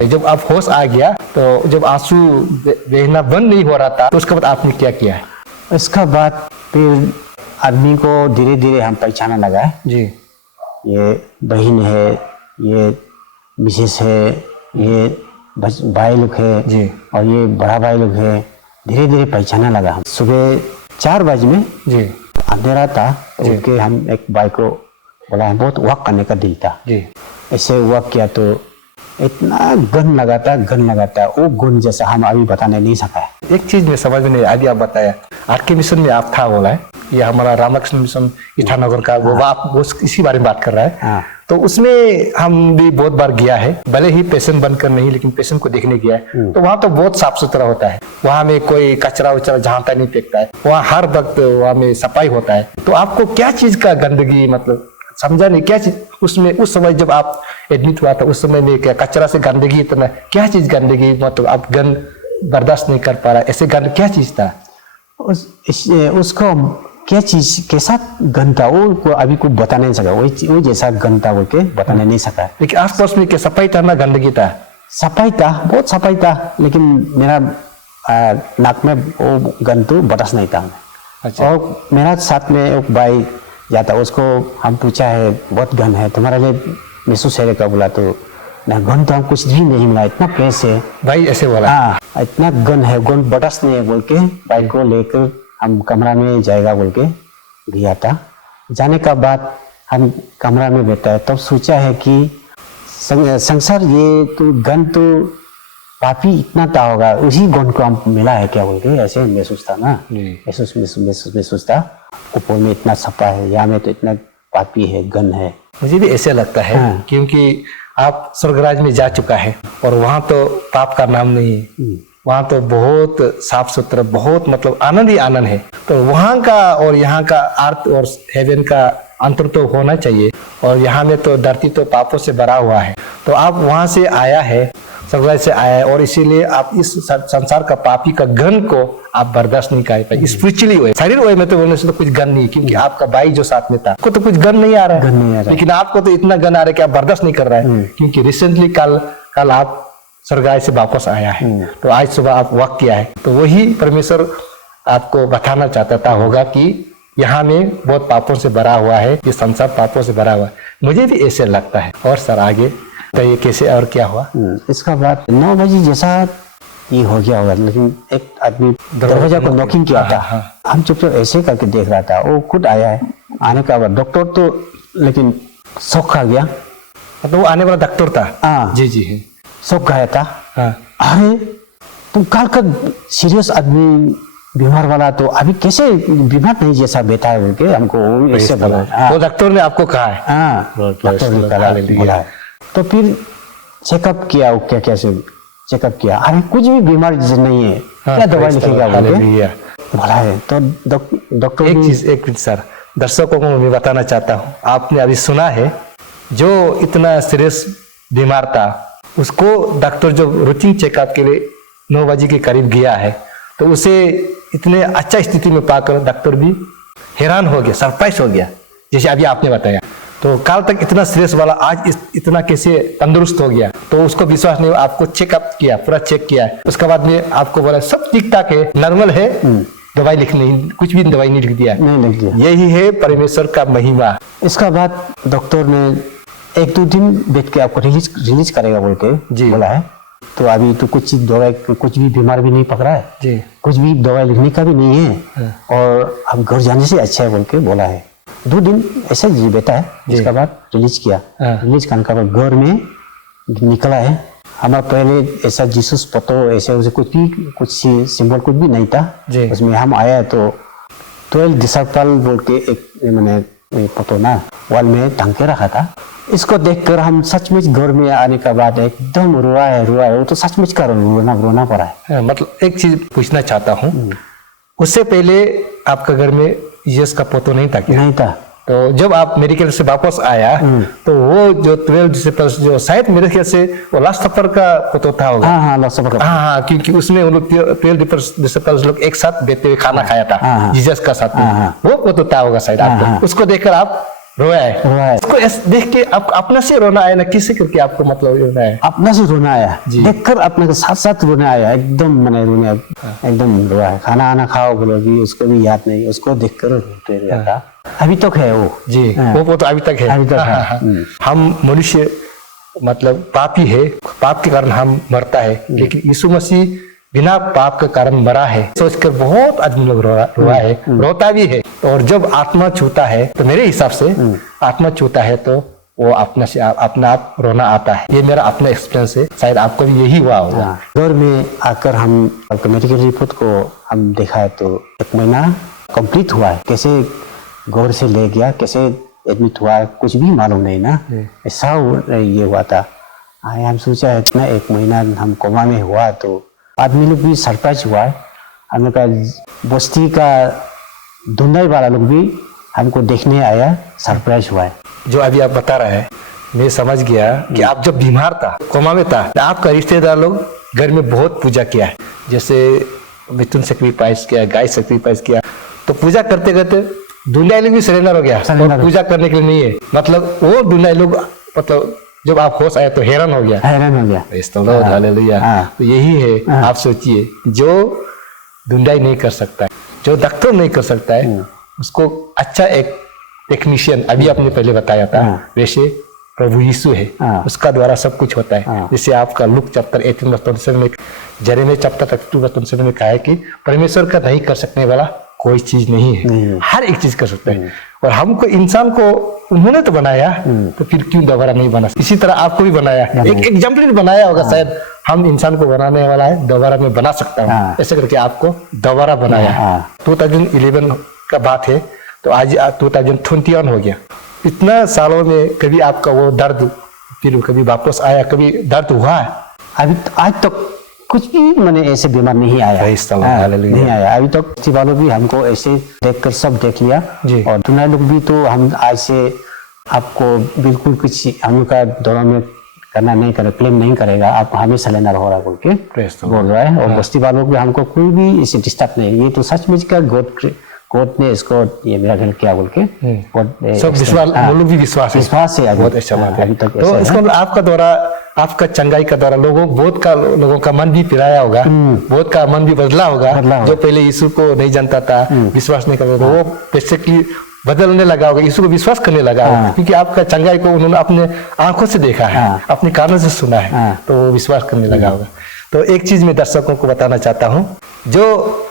जब आप होश आ गया तो जब आंसू बहना बंद नहीं हो रहा था तो उसके बाद आपने क्या किया है? इसका बाद फिर आदमी को धीरे धीरे हम पहचानने लगा है जी। ये बहन है, ये मिसेस है, ये भाई लोग है जी। और ये बड़ा भाई लोग है। धीरे धीरे पहचानने लगा हम। सुबह 4 बजे में जी अंधेरा था, उठ के हम एक भाई को बोला है बहुत वॉक करने का दिल था। जी। ऐसे वॉक किया तो इतना गन लगाता वो गन जैसा हम अभी बताने नहीं सका है। एक चीज में समझ में नहीं अभी आप बताया आरके मिशन में आप था बोला है, ये हमारा रामकृष्ण मिशन ईटानगर का वो आप इसी बारे में बात कर रहा है। हाँ। तो उसमें हम भी बहुत बार गया है, भले ही पेशेंट बनकर नहीं लेकिन पेशेंट को देखने गया है। तो वहाँ तो बहुत साफ सुथरा होता है, वहाँ में कोई कचरा उचरा जहाँ तक नहीं फेंकता है, वहाँ हर वक्त वहाँ में सफाई होता है। तो आपको क्या चीज का गंदगी मतलब समझा नहीं, क्या चीज उसमें उस समय जब आप एडमिट हुआ था उस समय में क्या कचरा से गंदगी इतना क्या चीज गंदगी मतलब आप गंद बर्दाश्त नहीं कर पा रहा, ऐसे गंद क्या चीज था? उसको क्या चीज के साथ गंद था वो अभी कुछ बता नहीं सका। वो जैसा गंद था बोल के बताने नहीं सका। लेकिन आसपास में क्या सफाई था ना गंदगी था? सफाई था, बहुत सफाई था, लेकिन मेरा नाक में वो गंद तो बर्दाश्त नहीं था। अच्छा। और मेरा साथ में एक भाई जाता, उसको हम पूछा है बहुत गंद है तुम्हारे लिए महसूस है का बोला तो ना गंद तो हम कुछ भी नहीं मिला, इतना प्रेस है भाई ऐसे बोला। हाँ इतना गंद है, गंद बर्दाश्त नहीं है बोल के भाई को लेकर हम कमरा में जाएगा बोल के गया था। जाने का बाद हम कमरा में बैठा है तब सोचा है कि संसार ये तो गंद तो पापी इतना था होगा, उसी गंद को हम मिला है क्या बोल के ऐसे महसूस था ना। महसूस था ऊपर में इतना सफा है, यहाँ में तो इतना पापी है गंद है। मुझे भी ऐसे लगता है। हाँ। क्योंकि आप स्वर्गराज में जा चुका है और वहाँ तो पाप का नाम नहीं है, वहाँ तो बहुत साफ सुथरा बहुत मतलब आनंद ही आनंद है। तो वहाँ का और यहाँ का अर्थ और हेवन का अंतर तो होना चाहिए, और यहाँ में तो धरती तो पापों से भरा हुआ है। तो आप वहाँ से आया है, स्वर्गराज से आया है, और इसीलिए आप इस संसार का पापी का गन को आप बर्दाश्त नहीं कर पाए। स्पिरिचुअली हुए शारीर हुए में तो बोलने से तो कुछ गन नहीं, क्योंकि आपका भाई जो साथ में था उसको तो कुछ गन नहीं आ रहा है, लेकिन आपको तो इतना गन आ रहा है कि आप बर्दाश्त नहीं कर रहा है। क्योंकि रिसेंटली कल आप स्वर्गराज से वापस आया है, तो आज सुबह आप वक्त किया है, तो वही परमेश्वर आपको बताना चाहता था होगा कि यहाँ में बहुत पापों से भरा हुआ है, ये संसार पापों से भरा हुआ है। मुझे भी ऐसे लगता है। और सर आगे तो ये कैसे और क्या हुआ? इसका बाद 9 बजे जैसा ये हो गया होगा, लेकिन एक आदमी दरवाजा को नॉकिंग किया था। हम चुपचाप ऐसे करके देख रहा था, वो खुद आया है। आने का बाद डॉक्टर तो लेकिन शौक खा गया, तो वो आने वाला डॉक्टर था। हाँ जी जी शौक खाया था। हाँ। अरे तुम कल का सीरियस आदमी बीमार वाला तो अभी कैसे बीमार नहीं जैसा बैठा है बोल के हमको ऐसे बोला। वो डॉक्टर ने आपको कहा है? हाँ डॉक्टर ने बोला है। तो फिर चेकअप किया, क्या कैसे चेकअप किया, अरे कुछ भी बीमार नहीं है। हाँ, क्या दवाई लिखेगा बोला है। तो डॉक्टर एक चीज सर दर्शकों को मैं बताना चाहता हूँ, आपने अभी सुना है जो इतना सीरियस बीमार था उसको डॉक्टर जो रूटीन चेकअप के लिए 9 बजे के करीब गया है, तो उसे इतने अच्छा स्थिति में पाकर डॉक्टर भी हैरान हो गया, सरप्राइज हो गया, जैसे अभी आपने बताया। तो कल तक इतना स्ट्रेस वाला आज इतना कैसे तंदुरुस्त हो गया, तो उसको विश्वास नहीं। आपको चेकअप किया, पूरा चेक किया है, उसके बाद में आपको बोला सब ठीक ठाक है, नॉर्मल है, दवाई लिखनी कुछ भी दवाई नहीं लिख दिया। यही है परमेश्वर का महिमा। इसका बाद डॉक्टर ने 1-2 दिन बैठ के आपको रिलीज करेगा बोल के बोला है। तो अभी तो कुछ दवाई कुछ भी बीमार भी नहीं पकड़ा है जी, कुछ भी दवाई लिखने का भी नहीं है, और अब घर जाने से अच्छा है बोल के बोला है। 2 दिन ऐसा जी बैठा है, इसके बाद रिलीज किया। रिलीज करने के बाद घर में निकला है। हमारा पहले ऐसा जीसस फोटो ऐसे उसे कुछ सिंबल कुछ भी नहीं था उसमें। हम आया तो 12 डिसाइपल बोल के एक मैंने फोटो ना वॉल में टांग के रखा था। इसको देखकर हम सचमुच घर में आने के बाद एकदम रोआ है। वो तो सचमुच का रोना पड़ा है। मतलब एक चीज पूछना चाहता हूँ, उससे पहले आपका घर में यीशु का फोटो नहीं था क्या? नहीं था। तो जब आप मेडिकल से वापस आया तो वो जो 12 डिसिपल्स जो शायद मेरे ख्याल से वो लास्ट सफर का फोटो था होगा। हाँ लास्ट सफर का। हाँ क्योंकि उसमें वो लोग 12 डिसिपल्स लोग एक साथ बैठते हुए खाना खाया था जीसस का साथ में। वो फोटो था होगा शायद आपको। उसको देखकर आप रोया है। इसको देख के आप अपना से रोना आया ना, किसी करके आपको मतलब रोना है? अपना से रोना आया, देखकर अपने के साथ साथ रोना आया, एकदम मैंने रोना एकदम रोया है। खाना आना खाओ बोलो भी, उसको भी याद नहीं, उसको देखकर रोते रहता। अभी तक है वो जी, वो तो अभी तक है, अभी तक है। हम मनुष्य मतलब पापी है, पाप के कारण हम मरता है, लेकिन यीशु मसीह बिना पाप के कारण मरा है, सोचकर बहुत आदमी लोग रोआ है, रोता भी है। और जब आत्मा छूता है तो मेरे हिसाब से आत्मा छूता है तो वो अपना आप रोना आता है। ये मेरा अपना एक्सपीरियंस है, शायद आपको भी यही हुआ होगा। घर में आकर हम मेडिकल रिपोर्ट को हम देखा तो 1 महीना कंप्लीट हुआ है। कैसे घर से ले गया, कैसे एडमिट हुआ, कुछ भी मालूम नहीं ना, ऐसा ये हुआ था। हम सोचा है ना 1 महीना हम कोमा में हुआ तो आदमी लोग भी सरप्राइज हुआ है। हम लोग का बस्ती का धुंधाई वाला लोग भी हमको देखने आया, सरप्राइज हुआ है। जो अभी आप बता रहे हैं मैं समझ गया कि आप जब बीमार था, कोमा में था, आपका रिश्तेदार लोग घर में बहुत पूजा किया है, जैसे मिथुन सेक्रीफाइस किया, गाय सेक्रीफाइस किया, तो पूजा करते करते दुनिया लोग भी सरेंडर हो गया और पूजा करने के लिए नहीं है। मतलब वो दुनिया लोग मतलब जब आप होश आए तो हैरान हो गया, हालेलुया। तो यही है, आप सोचिए जो दुनिया नहीं कर सकता है, जो डॉक्टर नहीं कर सकता है, उसको अच्छा एक टेक्नीशियन, अभी आपने पहले बताया था, वैसे प्रभु यीशु है, उसका द्वारा सब कुछ होता है। जैसे आपका लुक चैप्टर 18 में, जेरेमिया चैप्टर 32 में कहा है कि परमेश्वर का नहीं कर सकने वाला कोई चीज नहीं है, हर एक चीज कर सकता है। और हमको इंसान को उन्होंने तो बनाया, तो फिर क्यों दोबारा नहीं बना? इसी तरह आपको भी बनाया, एक एग्जाम्पल बनाया होगा, शायद हम इंसान को बनाने वाला है, दोबारा मैं बना सकता हूँ, ऐसे करके आपको दोबारा बनाया। 2011 का बात है, तो आज 2021 हो गया। इतना सालों में कभी आपका वो दर्द फिर कभी वापस आया, कभी दर्द हुआ? अभी आज तक कुछ भी मैंने ऐसे बीमार नहीं आया, नहीं आया अभी तक। बस्ती वालों भी हमको ऐसे देखकर सब देख लिया, और दुनिया लोग भी तो हम आज से आपको बिल्कुल कुछ हम का दौरान में करना नहीं करे, क्लेम नहीं करेगा, आप हमेशा लेना रहो बोल के बोल रहा है। और बस्ती वालों भी हमको कोई भी इसे डिस्टर्ब नहीं, ये तो सचमुच का गॉड ने इसको ये मेरा घर क्या बोल के सब विश्वास है, बहुत अच्छा बात है। तो इसको आपका द्वारा, आपका चंगाई का द्वारा लोगों का मन भी फिराया होगा, बहुत का मन भी बदला होगा। जो पहले यीशु को नहीं जानता था, विश्वास नहीं करता था, वो बेसिकली बदलने लगा होगा, यीशु को विश्वास करने लगा होगा, क्योंकि आपका चंगाई को उन्होंने अपने आंखों से देखा है, अपने कानों से सुना है, तो वो विश्वास करने लगा होगा। तो एक चीज मैं दर्शकों को बताना चाहता हूँ, जो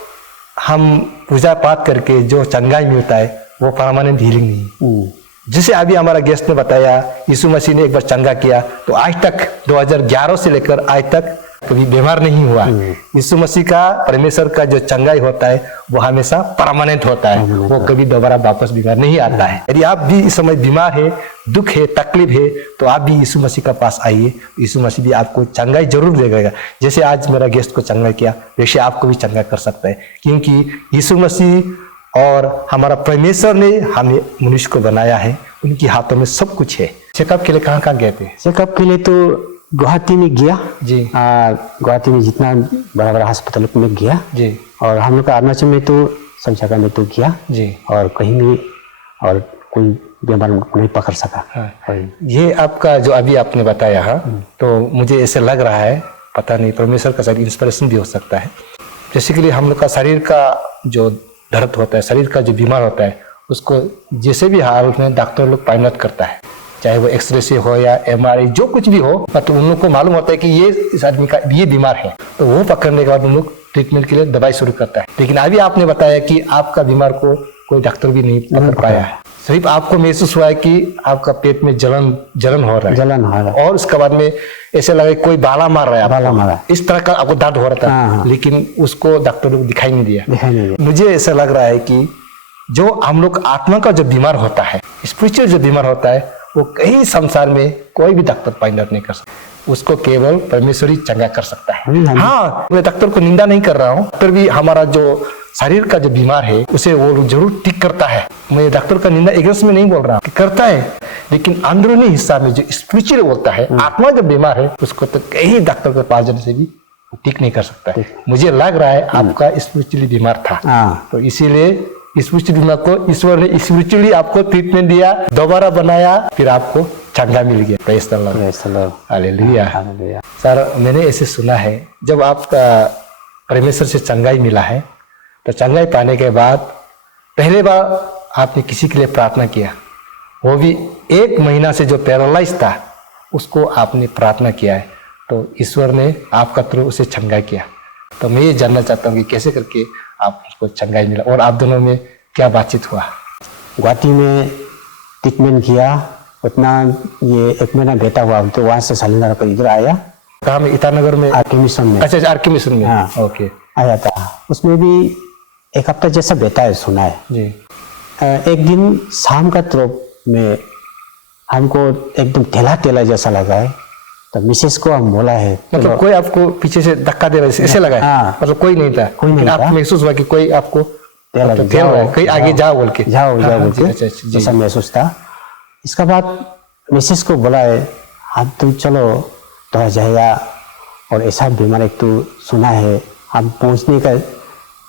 हम पूजा पाठ करके जो चंगाई मिलता है वो परमानेंट हीलिंग नहीं। जैसे अभी हमारा गेस्ट ने बताया, यीशु मसीह ने एक बार चंगा किया, तो आज तक 2011 से लेकर आज तक कभी बीमार नहीं हुआ। यीशु मसीह का, परमेश्वर का जो चंगाई होता है वो हमेशा परमानेंट होता है, वो कभी दोबारा वापस बीमार नहीं आता है। यदि आप भी इस समय बीमार है, दुख है, तकलीफ है, तो आप भी यीशु मसीह का पास आइए, यीशु मसीह भी आपको चंगाई जरूर देगा। जैसे आज मेरा गेस्ट को चंगा किया, वैसे आपको भी चंगा कर सकता है, क्योंकि यीशु मसीह और हमारा परमेश्वर ने हमें मनुष्य को बनाया है, उनके हाथों में सब कुछ है। चेकअप के लिए कहाँ गए थे? चेकअप के लिए तो गुवाहाटी में गया जी, गुवाहाटी में जितना बड़ा बड़ा अस्पताल में गया जी, और हम लोग का अरुणाचल में तो सब जगह में तो गया जी, और कहीं भी और कोई बीमार नहीं पकड़ सका। ये आपका जो अभी आपने बताया, तो मुझे ऐसे लग रहा है, पता नहीं परमेश्वर का शायद इंस्पिरेशन भी हो सकता है। जैसे कि हम लोग का शरीर का जो दर्द होता है, शरीर का जो बीमार होता है, उसको जैसे भी हाल में डॉक्टर लोग पायलट करता है, चाहे वो एक्सरे से हो या एमआरआई, जो कुछ भी हो, मतलब उन लोग को मालूम होता है कि ये इस आदमी का ये बीमार है, तो वो पकड़ने के बाद उन लोग ट्रीटमेंट के लिए दवाई शुरू करता है। लेकिन अभी आपने बताया कि आपका बीमार को कोई डॉक्टर भी नहीं पकड़ पाया है, सिर्फ आपको महसूस हुआ है कि आपका पेट में जलन हो रहा है, और उसके बाद में ऐसे लगा कोई बाला मार रहा है, इस तरह का आपको दर्द हो रहा था, लेकिन उसको डॉक्टर को दिखाई नहीं दिया। मुझे ऐसा लग रहा है कि जो हम लोग आत्मा का जो बीमार होता है, स्पिरिचुअल जो बीमार होता है, वो कहीं संसार में कोई भी डॉक्टर पायलट नहीं कर सकता, उसको केवल परमेश्वर ही चंगा कर सकता है। हाँ, मैं डॉक्टर को निंदा नहीं कर रहा हूँ, डॉक्टर भी हमारा जो शरीर का जो बीमार है उसे वो जरूर ठीक करता है। मैं डॉक्टर का निंदा एग्रेस में नहीं बोल रहा कि करता है, लेकिन अंदरूनी हिस्सा में जो स्पिरिचुअल होता है, आत्मा जो बीमार है, उसको तो कहीं डॉक्टर के पास जाने से भी ठीक नहीं कर सकता है। मुझे लग रहा है आपका स्पिरिचुअली बीमार था, तो इसीलिए स्पिरिचुअल दिमाग को ईश्वर ने स्पिरिचुअली आपको ट्रीटमेंट दिया, दोबारा बनाया, फिर आपको चंगा मिल गया। Praise the Lord, hallelujah. Sir, मैंने ऐसे सुना है, जब आपका परमेश्वर से चंगाई मिला है तो चंगाई पाने के बाद पहले बार आपने किसी के लिए प्रार्थना किया, वो भी 1 महीना से जो पैरालाइज था उसको आपने प्रार्थना किया है, तो ईश्वर ने आपका थ्रू उसे चंगाई किया। तो मैं ये जानना चाहता हूँ कि कैसे करके आपको चंगाई मिला और आप दोनों में क्या बातचीत हुआ? गुवाहाटी में ट्रीटमेंट किया, उतना ये 1 महीना बेटा हुआ, तो वहाँ से सालिंदर पर इधर आया। कहाँ में? ईटानगर में? आरके मिशन में। अच्छा, आरके मिशन में। हाँ, ओके। आया था, उसमें भी 1 हफ्ता जैसा बेटा है, सुना है जी। एक दिन शाम का तरफ में हमको एकदम ठेला जैसा लगा है, तो मिसेस को हम बोला है, मतलब कोई आपको पीछे से धक्का दे रहा है, ऐसे लगा है? हाँ। मतलब कोई नहीं था, कोई नहीं था। आप महसूस हुआ कि कोई आपको ठेल रहा है, कहीं आगे जाओ बोल के? जाओ बोल के जैसा महसूस था। इसका बाद मिसेस को बोला है, हम तुम चलो तो जाएगा, और ऐसा बीमार एक तो सुना है, हम पहुंचने का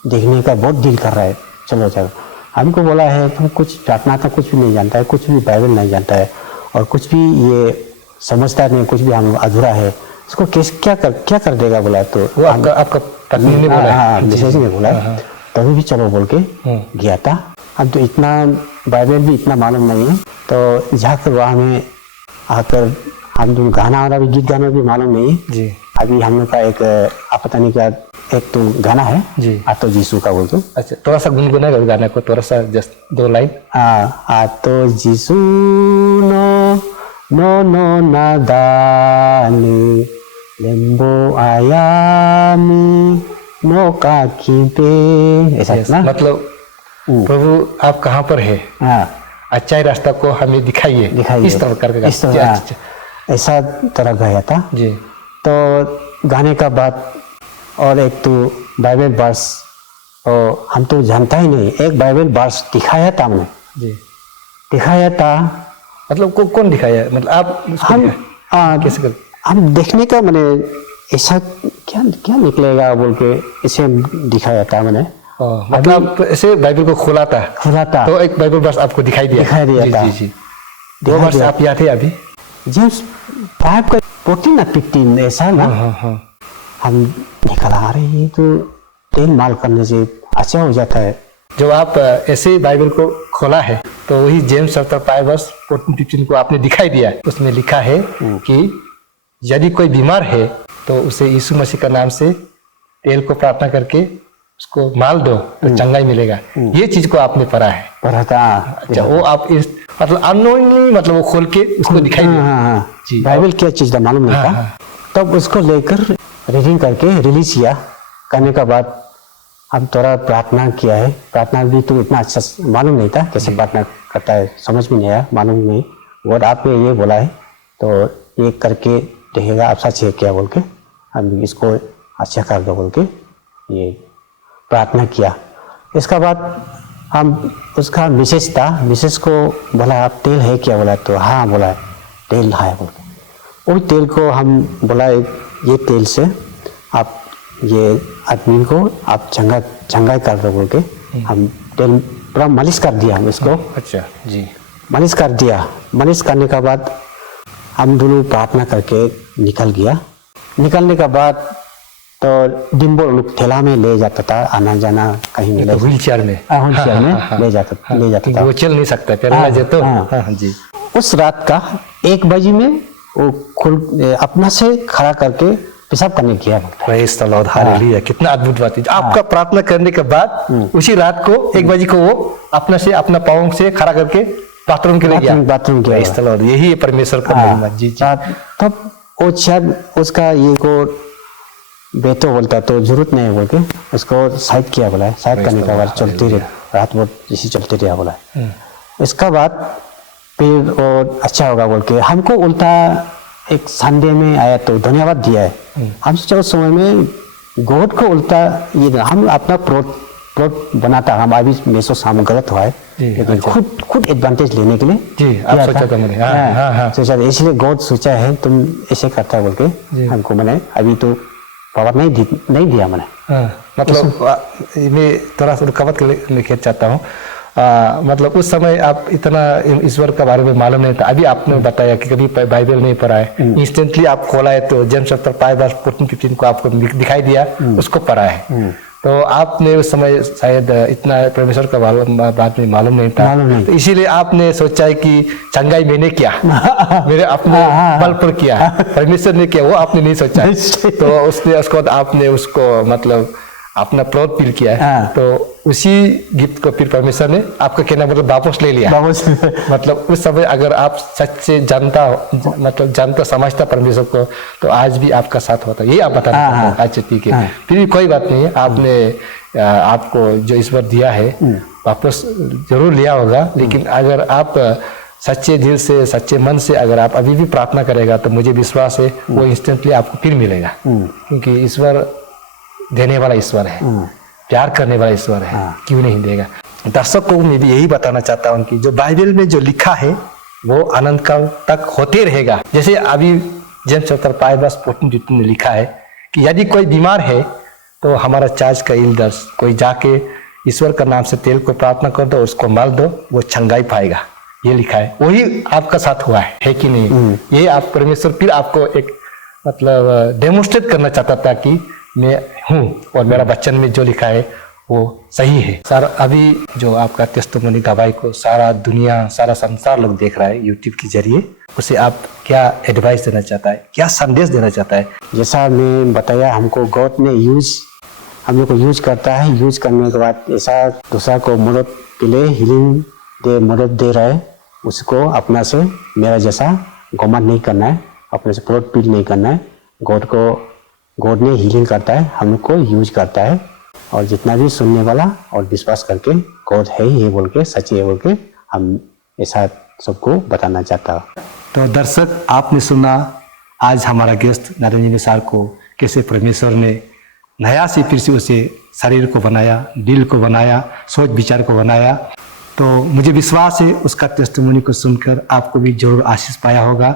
देखने का बहुत दिल कर रहा है, चलो चलो। हमको बोला है, तुम कुछ प्रार्थना था कुछ भी नहीं जानता है, कुछ भी बाइबल नहीं जानता है, और कुछ भी ये समझता नहीं, कुछ भी हम अधूरा है, इसको क्या कर देगा बोला। तो वो आपका पत्नी ने बोला? हाँ, मिसेस ने बोला, तभी भी चलो बोल के गया था। अब तो इतना बाइबल भी इतना मालूम नहीं है, तो जाकर वहाँ में आकर हम लोग गाना वाला भी, गीत गाना भी मालूम नहीं है जी। अभी हम लोग का एक आपतानी का एक तो गाना है जी, आतो जीसू का बोलते। अच्छा, थोड़ा सा गुनगुनाएगा गाना को, थोड़ा सा, जस्ट 2 लाइन। आतो जीसू नो नो नो नादानी लेम्बो आयामी नो काकी पे, ऐसा ना। मतलब प्रभु आप कहाँ पर है, अच्छाई रास्ता को हमें दिखाइए, इस तरह करके ऐसा तरह गाया था जी। तो गाने का बाद और एक तो बाइबल वर्स, और हम तो जानता ही नहीं, एक बाइबल वर्स दिखाया था हमने जी, दिखाया था। मतलब कौन दिखाया? मतलब आप हम कैसे कर? हम देखने का मैंने ऐसा क्या निकलेगा बोल के इसे दिखाया था मैंने। मतलब ऐसे बाइबल को खोला था तो एक बाइबल वर्स आपको दिखाई दिया था। जी जी। 2 वर्स आप याद है अभी? जेम्स 5 का 14 या 15 ऐसा ना। हम निकल आ रहे हैं तो तेल माल करने से अच्छा हो जाता है। जब आप ऐसे बाइबल को खोला है तो वही जेम्स चैप्टर 5 वर्स 14-15 को आपने दिखाई दिया। उसमें लिखा है कि यदि कोई बीमार है तो उसे यीशु मसीह का नाम से तेल को प्रार्थना करके उसको माल दो तो चंगाई मिलेगा। ये चीज को आपने पढ़ा था? अच्छा, वो आप इस मतलब अननोइंगली मतलब वो खोल के उसको दिखाई दिया। बाइबल क्या चीज था मालूम नहीं था। तब उसको लेकर रीडिंग करके रिलीज किया। करने का बाद हम थोड़ा प्रार्थना किया है। प्रार्थना भी तो इतना अच्छा मालूम नहीं था, कैसे प्रार्थना करता है समझ में नहीं आया, मालूम नहीं। और आपने ये बोला है तो ये करके देखेगा, आप सच है क्या बोल के हम इसको अच्छा कर दो बोल के ये प्रार्थना किया। इसका बाद हम उसका मिसेस था, मिसेस को बोला आप तेल है क्या बोला, तो हाँ बोला है तेल है बोल के। उस तेल को हम बोला ये तेल से आप ये आदमी को आप चंगाई कर दो बोल के हम तेल पूरा मालिश कर दिया हम इसको। अच्छा जी, मालिश कर दिया। मालिश करने का बाद हम दोनों प्रार्थना करके निकल गया। निकलने का बाद तो डिम्बो लोग ठेला में ले जाता था, आना जाना कहीं में व्हील चेयर में ले जाता था। वो चल नहीं सकता तो जी। उस रात का 1 बजे में वो खुद अपना से खड़ा करके पेशाब करने किया। Praise the Lord, hallelujah. कितना अद्भुत बात है। आपका प्रार्थना करने के बाद उसी रात को 1 बजे को वो अपना से अपना पाँव से खड़ा करके बाथरूम के लिए गया। बाथरूम के प्रेज़ द लॉर्ड, यही है परमेश्वर का महिमा। जी जी। तब वो शायद उसका ये को बेटो बोलता तो जरूरत नहीं है बोल के उसको साइड किया बोला है। साइड करने के बाद चलती रही रात भर जैसी चलती रहा बोला है। इसका बाद फिर वो अच्छा होगा बोल के हमको उल्टा एक संडे में आया तो धन्यवाद दिया है। हम सोचा उस समय में गॉड को उल्टा ये हम अपना प्लॉट बनाता, हम अभी महसूस हम गलत हुआ है लेकिन खुद एडवांटेज लेने के लिए जी आप सोचा था मैंने। सोचा इसलिए गॉड सोचा है तुम ऐसे करता है बोल के हमको मैंने अभी तो पावर नहीं दिया मैंने। मतलब मैं थोड़ा सा रुकावट लिखना चाहता हूँ। मतलब उस समय आप इतना ईश्वर के बारे में मालूम नहीं था। अभी आपने बताया कि कभी बाइबल नहीं पढ़ा है, इंस्टेंटली आप खोला है तो जेम्स चैप्टर 5:14-15 को आपको दिखाई दिया, उसको पढ़ा है। तो आपने उस समय शायद इतना परमेश्वर का बात में मालूम नहीं था, तो इसीलिए आपने सोचा है कि चंगाई मैंने किया, मेरे अपने बल पर किया, परमेश्वर ने किया, वो आपने नहीं सोचा। तो उसके बाद आपने उसको मतलब अपना प्राउड फील किया है। तो उसी गिफ्ट को फिर परमेश्वर ने आपका कहना मतलब वापस ले लिया। मतलब उस समय अगर आप सच्चे जानता समझता परमेश्वर को, तो आज भी आपका साथ होता। ये आप बताना चाहते हैं। अच्छा ठीक है, फिर भी कोई बात नहीं है। आपने आपको जो ईश्वर दिया है वापस जरूर लिया होगा, लेकिन अगर आप सच्चे दिल से सच्चे मन से अगर आप अभी भी प्रार्थना करेगा तो मुझे विश्वास है वो इंस्टेंटली आपको फिर मिलेगा। क्योंकि ईश्वर देने वाला ईश्वर है, प्यार करने वाला ईश्वर है, क्यों नहीं देगा। दर्शकों को मैं भी यही बताना चाहता हूँ कि जो बाइबल में जो लिखा है वो अनंत काल तक होते रहेगा। जैसे अभी जेम्स चैप्टर 5:14 में लिखा है कि यदि कोई बीमार है तो हमारा चर्च का एल्डर्स कोई जाके ईश्वर का नाम से तेल को प्रार्थना कर दो, उसको मल दो, वो चंगाई पाएगा। ये लिखा है, वही आपका साथ हुआ है कि नहीं? ये आप परमेश्वर फिर आपको एक मतलब डेमोन्स्ट्रेट करना चाहता था कि मैं हूँ और मेरा वचन में जो लिखा है वो सही है। सर अभी जो आपका टेस्टिमोनी गवाही को सारा दुनिया सारा संसार लोग देख रहा है यूट्यूब के जरिए, उसे आप क्या एडवाइस देना चाहता है, क्या संदेश देना चाहता है? जैसा मैं बताया, हमको गॉड ने हम लोग को यूज करता है। यूज करने के बाद ऐसा दूसरा को मदद के लिए मदद दे रहा है, उसको अपना से मेरा जैसा घमंड नहीं करना है, अपने से प्राउड फील नहीं करना है। गॉड ने हीलिंग करता है, हम लोग को यूज करता है। और जितना भी सुनने वाला और विश्वास करके गॉड है ही बोल के, सच्ची है बोल के, हम ऐसा सबको बताना चाहता हूँ। तो दर्शक आपने सुना आज हमारा गेस्ट नरेंद्र सर को कैसे परमेश्वर ने नया से फिर से उसे शरीर को बनाया, दिल को बनाया, सोच विचार को बनाया। तो मुझे विश्वास है उसका टेस्टिमोनी को सुनकर आपको भी जरूर आशीष पाया होगा।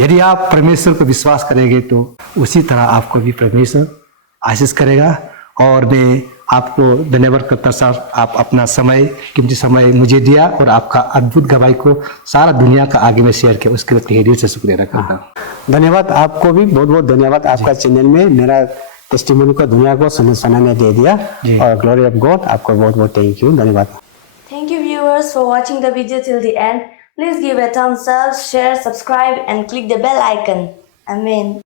यदि आप परमेश्वर को विश्वास करेंगे तो उसी तरह आपको भी परमेश्वर आशीष करेगा। और मैं आपको धन्यवाद करता सर, आप अपना कीमती समय मुझे दिया और आपका अद्भुत गवाही को सारा दुनिया का आगे में शेयर किया, उसके लिए तहे दिल से शुक्रिया करता हूँ। धन्यवाद आपको भी, बहुत बहुत धन्यवाद। आपका चैनल में मेरा टेस्टिमोनी को दुनिया को सुनाने दे दिया, और ग्लोरी ऑफ गॉड, आपको बहुत बहुत थैंक यू, धन्यवाद। Thank you viewers for watching the video till the end. Please give a thumbs up, share, subscribe and click the bell icon. Amen.